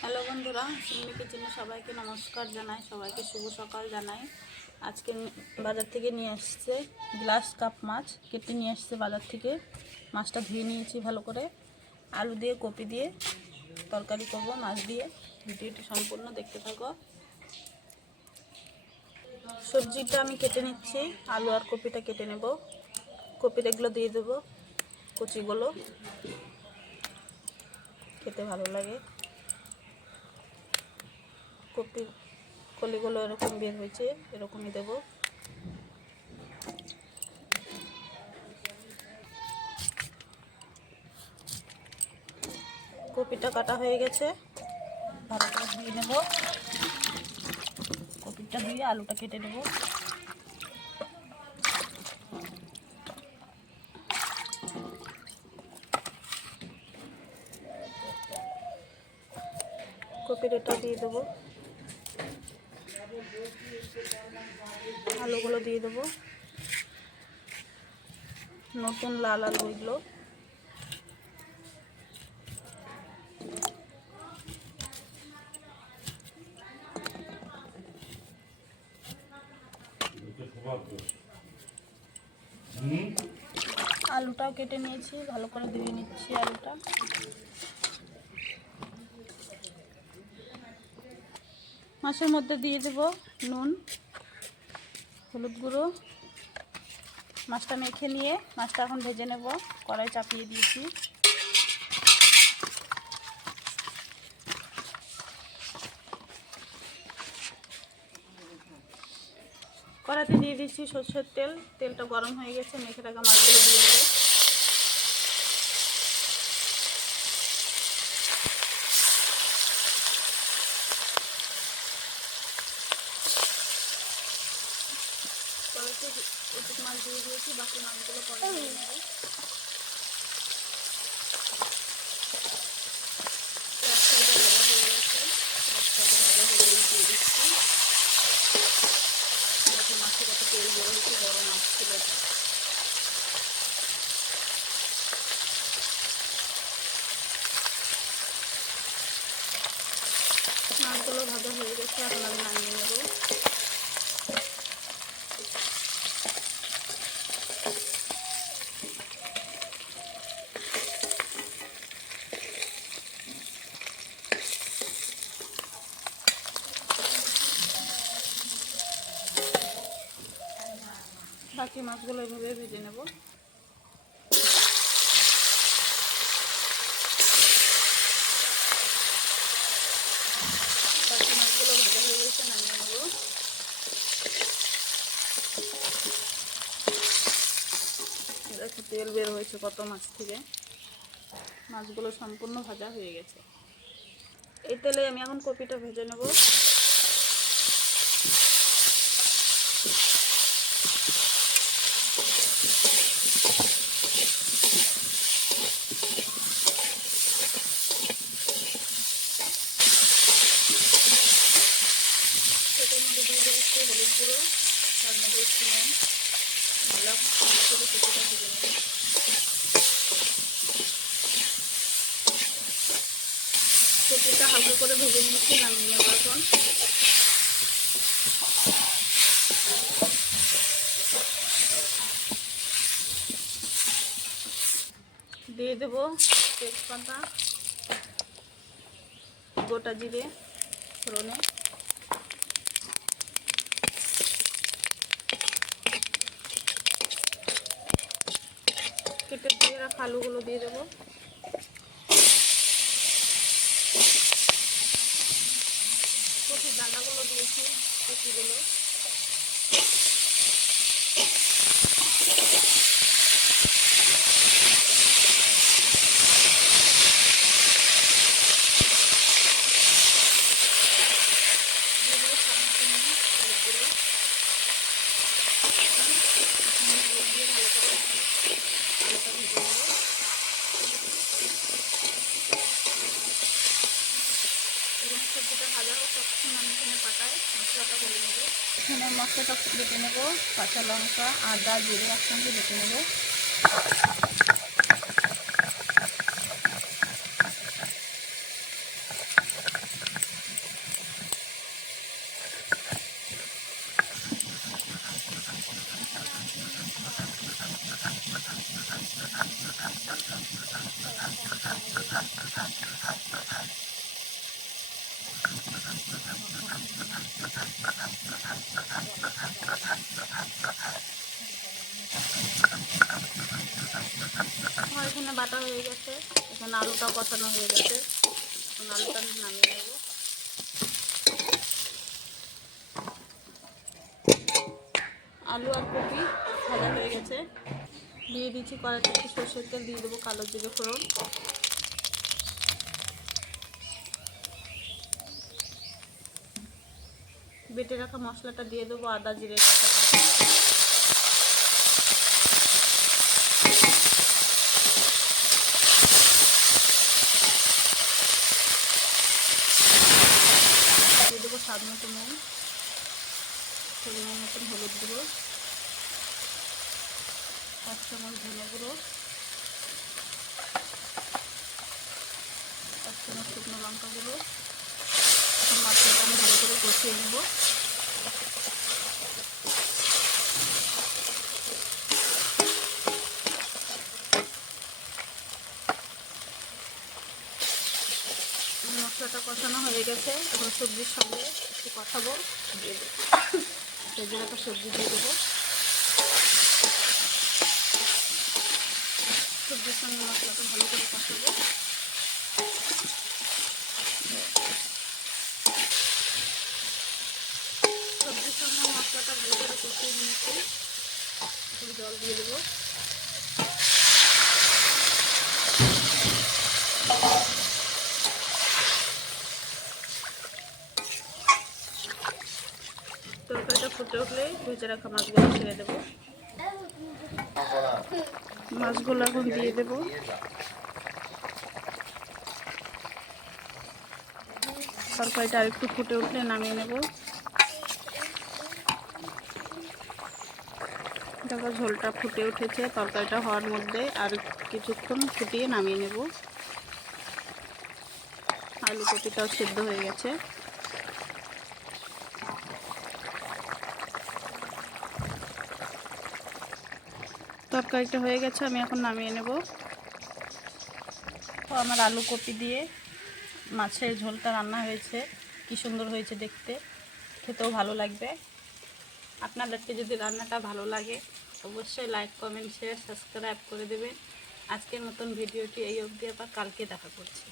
Hello বন্ধুরা, সিমি কিচেনে সবাইকে নমস্কার জানাই, সবাইকে শুভ সকাল জানাই। আজকে বাজার থেকে নিয়ে আসছে গ্লাস কাপ মাছ, কেটে নিয়ে আসছে বাজার থেকে। মাছটা ধুয়ে নিয়েছি ভালো করে। আলু দিয়ে কপি দিয়ে তরকারি করব মাছ দিয়ে। ভিডিওটি সম্পূর্ণ দেখতে থাকো। সবজিটা আমি কেটে নিচ্ছি, আলু আর কপিটা কেটে নেব। কপির এগুলো দিয়ে দেবো, কচিগুলো খেতে ভালো লাগে। কপির কলিগুলো এরকম বের হয়েছে, এরকমই দেব। কপিটা কাটা হয়ে গেছে, ভালো করে ধুয়ে নেব। কপিটা ধুয়ে আলুটা কেটে নেব। কপির এটা দিয়ে দেবো, আলুগুলো দিয়ে দেবো, নতুন লাল আলু এগুলো। আলুটাও কেটে নিয়েছি, ভালো করে ধুয়ে নিচ্ছি আলুটা। মাছের মধ্যে দিয়ে দেব নুন, হলুদ গুঁড়ো। মাছটা মেখে নিয়ে মাছটা এখন ভেজে নেব। কড়াই চাপিয়ে দিয়েছি। কড়াইতে দিয়ে দিচ্ছি সরষের তেল। তেলটা গরম হয়ে গেছে, মেখে রাখা মাছগুলো দিয়ে দেবো। কড়াইতে একটু মাছ দিয়ে দিয়েছি, বাকি মাছগুলো পরে দিয়ে নেব। মাছের কত তেল বড় হয়েছে, বড় মাছ ছিল। মাছগুলো ভাজা হয়ে গেছে, এখন আমি নামিয়ে নেব। বাকি মাছগুলো এভাবে ভেজে নেব। বাকি মাছগুলো ভাজা হয়ে গেছে, নামিয়ে নেব। দেখো তেল বের হয়েছে কত মাছ থেকে। মাছগুলো সম্পূর্ণ ভাজা হয়ে গেছে। এই তেলে আমি এখন কপিটা ভেজে নেব। সেটার মধ্যে দিয়ে দিচ্ছি হলুদ গুঁড়ো, রান্না করছি নুন। ভালো করে কপিটা ভেজে নেব। কপিটা হালকা করে ভেজে নিচ্ছি, নামিয়ে নেব এখন। দিয়ে দেব তেজপাতা, গোটা জিরে ফোড়নে, কেটে দিয়ে রাখা আলুগুলো দিয়ে দেবো। কপির ডাঁটাগুলো দিয়েছি, কপিগুলো। দিয়ে দেবো সাদা চিনি, হলুদগুলো দিয়ে ভালো করে আলুটা ভেজে নেব। এবং সবজিটা ভাজা হোক ততক্ষণ আমি এখানে পাটায় মশলাটা করে নেব। এখানে মশলাটা বেটে নেব, কাঁচা লঙ্কা, আদা, জিরে একসঙ্গে বেটে নেব। আমার এখানে বাটা হয়ে গেছে, এখানে আলুটাও কষানো হয়ে গেছে। এখন আলুটা নামিয়ে নেব। আলু আর কপি ভাজা হয়ে গেছে, দিয়ে দিচ্ছি কড়াইতে একটু সরষের তেল, দিয়ে দেবো কালো জিরে ফোড়ন, বেটে রাখা মশলাটা দিয়ে দেবো, আদা জিরে কাঁচা লঙ্কা, দিয়ে দেবো স্বাদ মতো নুন, পরিমাণ মতন হলুদ গুঁড়ো, 1 চামচ ধনে গুঁড়ো, 1 চামচ শুকনো লঙ্কা গুঁড়ো। এখন মশলাটা আমি ভালো করে কষিয়ে নেব। মশলাটা কষানো হয়ে গেছে, এখন সবজির সঙ্গে একটু কষাবো, দিয়ে দেবো ভেজে রাখা সবজি দিয়ে দেবো। সবজির সঙ্গে মশলাটা ভালো করে কষাবো। সবজির সঙ্গে মশলাটা ভালো করে কষিয়ে নিয়েছি, একটু জল দিয়ে দেবো। তরকারিটা ফুটে উঠলে ভেজে রাখা মাছগুলো ছেড়ে দেবো। মাছগুলো এখন দিয়ে দেবো। তরকারিটা আরেকটু ফুটে উঠলে নামিয়ে নেব। দেখো ঝোলটা ফুটে উঠেছে, তরকারিটা হওয়ার মধ্যে আর কিছুক্ষণ ফুটিয়ে নামিয়ে নেব। আলু কপিটাও সেদ্ধ হয়ে গেছে। তরকারিটা হয়ে গেছে, আমি এখন নামিয়ে নেব। তো আমার আলু কপি দিয়ে মাছের ঝোলটা রান্না হয়েছে, কি সুন্দর হয়েছে দেখতে, খেতেও ভালো লাগবে। আপনাদেরকে যদি রান্নাটা ভালো লাগে অবশ্যই লাইক কমেন্ট শেয়ার সাবস্ক্রাইব করে দেবেন। আজকের মতন ভিডিওটি এই অবধি, আবার কালকে দেখা করছি।